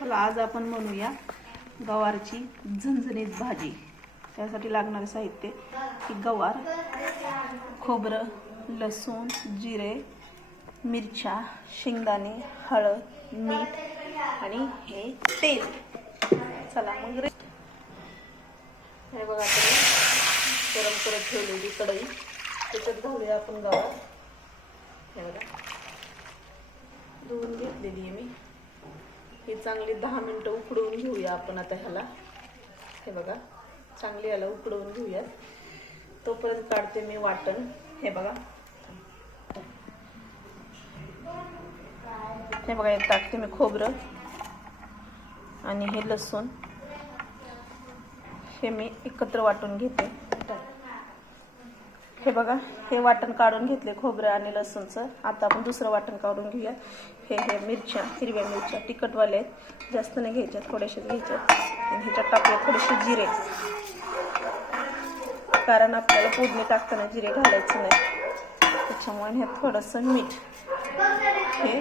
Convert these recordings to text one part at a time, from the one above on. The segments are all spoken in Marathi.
चला आज आपण बनवूया गवारची झणझणीत भाजी। त्यासाठी लागणारे साहित्य की गवार, खोबरं, लसूण, जिरे, मिरच्या, शेंगदाणे, हळद, मीठ आणि हे तेल। चला मग हे बघा गरम करत ठेवलेली कढई, त्याच्यात घालूया आपण गवार। हे बघा धुवून घेतलेली आहे मी। हे चांगली 10 मिनिटं उकडवून घेऊया आपण आता ह्याला। हे बघा चांगली याला उकडवून घेऊया। तोपर्यंत काढते मी वाटण। हे बघा यात टाकते मी खोबरं आणि हे लसूण, हे मी एकत्र वाटून घेते। हे बघा हे वाटण काढून घेतले खोबरं आणि लसूणचं। आता आपण दुसरं वाटण काढून घेऊया। हे मिरच्या, हिरव्या मिरच्या तिखटवाल्या आहेत, जास्त नाही घ्यायच्या, थोड्याशाच घ्यायच्या। आणि ह्याच्यात टाकूया थोडेसे जिरे, कारण आपल्याला फोडणी टाकताना जिरे घालायचं नाही, त्याच्यामुळे ह्यात थोडंसं मीठ। हे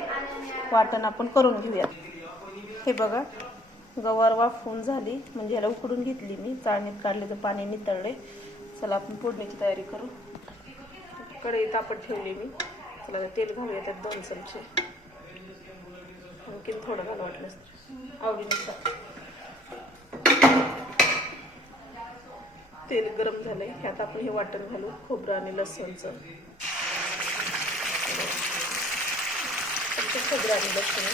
वाटण आपण करून घेऊया। हे बघा गवार वाफवून झाली, म्हणजे ह्याला उकडून घेतली मी, चाळणीत काढले तर पाणी नितळले। चला आपण फोडणीची तयारी करू। कढई तापत ठेवली मी। चला तेल घालूया त्यात 2 चमचे, आणखी थोडं घालू वाटलं आवडीनुसार। तेल गरम झालंय, ह्यात आपण हे वाटण घालू, खोबरं आणि लसूणचं। खोबरं आणि लसूण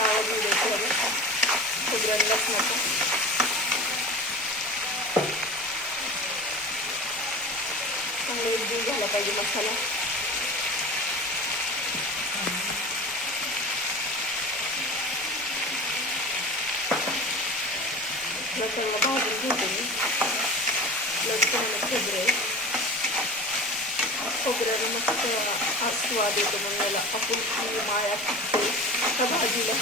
आवाज द्यायचा खोबरं आणि लसणाचा। चांगला एकजीव झाला पाहिजे मसाला। लसूणला भाजून घेते मी। लसूण आणि खोबऱ्याने मस्त स्वाद येतो, मग याला आपुलकी माया फुटते त्या भाजीला।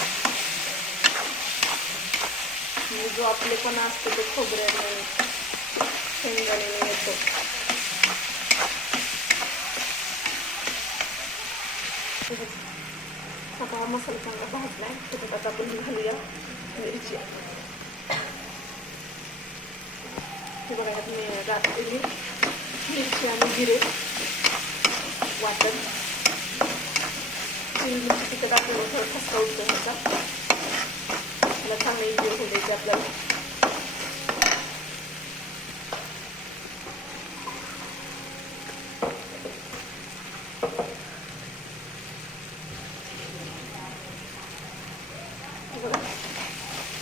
जो आपलेपणा असतो तो खोबऱ्याने शेंगदाण्याने येतो। आता मसाला चांगला भाजलाय, त्याच्यात आता आपण घालूया मिरची। हे बघा मी घातलेली मिरची आणि जिरे वाटण। मिरची तिखट आपल्याला थोडं खसका उठतो ह्याचा, त्याला चांगलं एकजीव होऊ द्यायचे आपल्याला।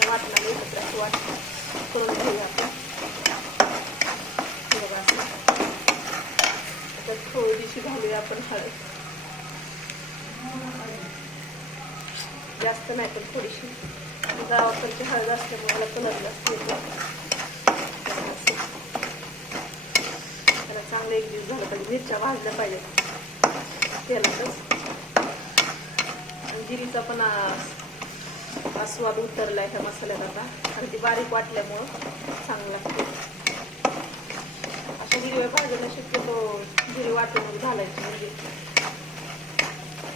वाटणाला एकत्र असं वाट करून घेऊया आपण। बघा आता थोडीशी घालूया आपण हळद, जास्त नाही पण थोडीशी। गावाकडची हळद असल्यामुळे मला कलर जास्त येतो। त्याला चांगलं एकजीव झालं पाहिजे, मिरच्या भाजल्या पाहिजेत तेलातच। आणि जिरीचा पण स्वाद उतरलाय ह्या मसाल्यात आता, आणि ती बारीक वाटल्यामुळं चांगलं लागते। अशा हिरव्या भाज्यांना शक्यतो जिरे वाटून घालायची, म्हणजे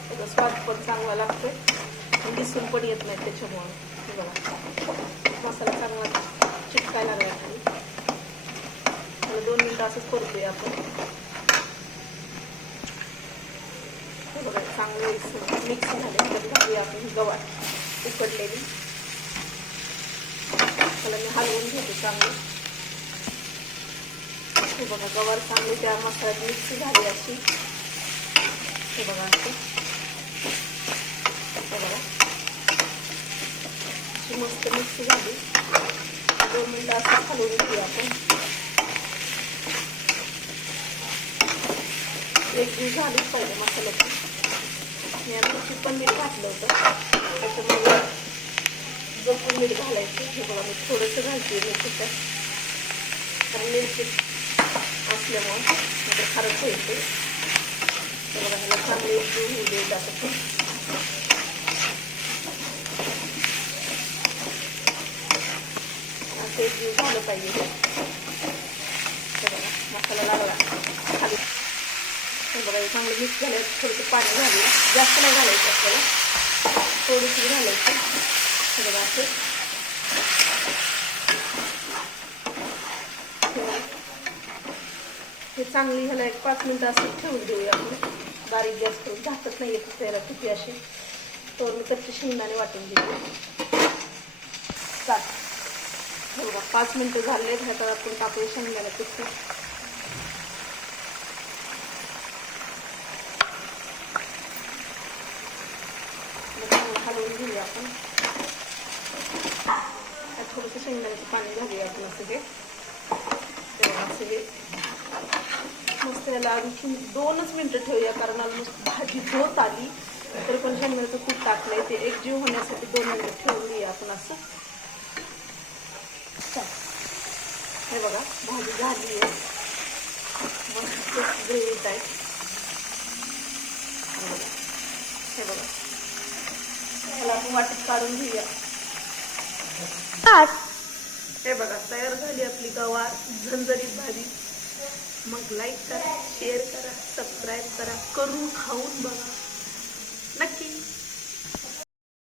त्याचा स्वाद पण चांगला लागतो आणि दिसून पण येत नाही त्याच्यामुळं। हे बघा मसाला चांगला चिटकायला लागला खाली। त्याला 2 मिनिटं असंच परतूया आपण। हे बघा चांगलं मिक्स झाले, त्यात घालूया आपण गवार उकडलेली। त्याला मी हलवून घेते चांगली। हे बघा गवार चांगली त्या मसाल्यात मिक्स झाली अशी। हे बघा असं, हे बघा अशी मस्त मिक्स झाली। 2 मिनिटं असं हलवून घेऊया आपण। एकजीव झालीच पाहिजे मसाल्याची। मी आता पण मीठ घातलं होतं, त्याच्यामुळे जपून मीठ घालायचं। हे बघा मी थोडंसं घालते मिरचीचं, कारण मिरची असल्यामुळे नंतर खारट होईल। हे बघा ह्याला चांगले एकजीव होऊ द्यायचं आता। असं एक जीव झालं पाहिजे. हे बघा मसाला लागला खाली. हे बघा चांगलं मिक्स झालं. थोडंसं पाणी घालूया. जास्त नाही घालायचं आपल्याला, थोडीशी घालायची. हे बघा असं हे चांगली ह्याला एक 5 मिनिटं असं ठेवून देऊया आपण. बारीक गॅस करून झाकत नाही येत त्याला किती असे. तर मी कच्चे शेंगदाणे वाटून घेते. चाल हे बघा 5 मिनिटं झाले. ह्याच्यात आपण टाकूया शेंगदाणे किती. हलवून घेऊया आपण. थोडंसं शेंगदाण्याचं पाणी घालूया आपण असं हे. असं हे मस्त याला आणखी 2च मिनिटं ठेवूया, कारण ऑलमोस्ट भाजी होत आली. तरी पण शेंगदाण्याचं कूट टाकलंय ते एकजीव होण्यासाठी 2 मिनिटं ठेवून देऊया आपण असं. हे बघा भाजी झाली आहे मस्त ग्रेव्ही टाईप. हे बघा ह्याला आपण वाटीत काढून घेऊया. हे बघा तयार झाली आपली गवार झणझणीत भाजी. मग लाईक करा, शेअर करा, सबस्क्राईब करा, करून खाऊन बघा नक्की.